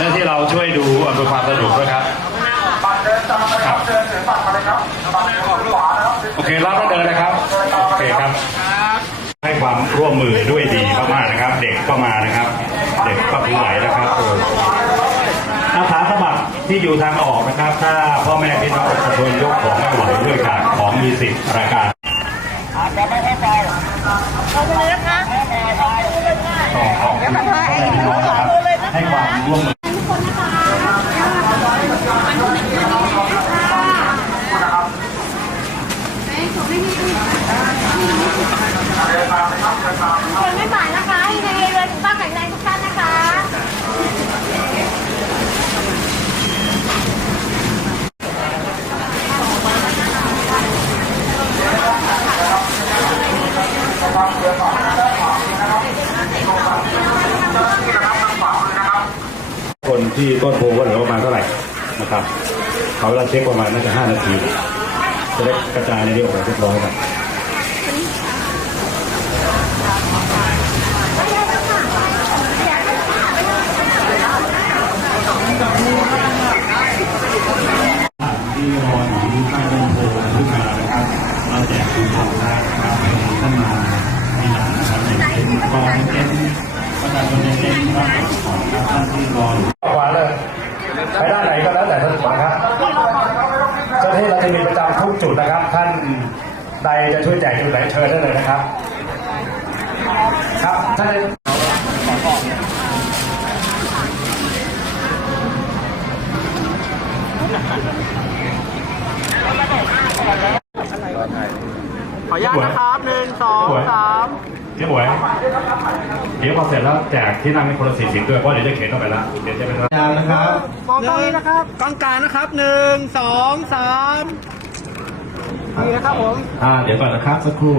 ถ้าที่เราช่วยดูอำนวยความสะดวกด้วยครับครับโอเครับแล้วเดินนะครับโอเคครับ ให้ความร่วมมือด้วยดีมากๆนะครับ เด็กก็มานะครับ เด็กก็ผู้ใหญ่นะครับอาสาสมัครที่อยู่ทางออกนะครับ ถ้าพ่อแม่พี่น้องประชาชนยกของไม่ไหวด้วยการของมีสิทธิ์รายการจะไม่ให้ไปเอาไปเลยนะคะต่อของพี่น้องนะครับให้ความร่วมมือ คนที่ต้นโพก็เหลือประมาณเท่าไหร่นะครับเขาเวลาเช็คประมาณน่าจะห้านาที จะได้กระจายในนี้ออกมาเรียบร้อยครับที่รออยู่ใต้ต้นโพขึ้นมานะครับ เราแจกคูปองได้นะครับให้ท่านมาทีหลังนะครับในเต็นท์กองเต็นท์ประชาชนในเต็นท์รับของท่านที่รออยู่ ไปด้านไหนก็แล้วแต่ท่านขวาครับเจ้าหน้าที่เราจะมีประจำทุกจุดนะครับ ท่านใดจะช่วยแจกจุดไหนเชิญได้เลยนะครับ ครับท่านขออนุญาตนะครับหนึ่งสองสาม เจ๊หมวยเดี๋ยวพอเสร็จแล้วแจกที่นั่งให้คนละสี่สิบด้วยเพราะเดี๋ยวจะเข็นออกไปแล้วเดี๋ยวจะเป็นยาวนะครับมองตรงนี้นะครับกล้องกลางนะครับหนึ่งสองสามนี่นะครับผมอ่าเดี๋ยวก่อนนะครับสักครู่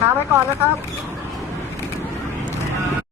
ขาไปก่อนนะครับค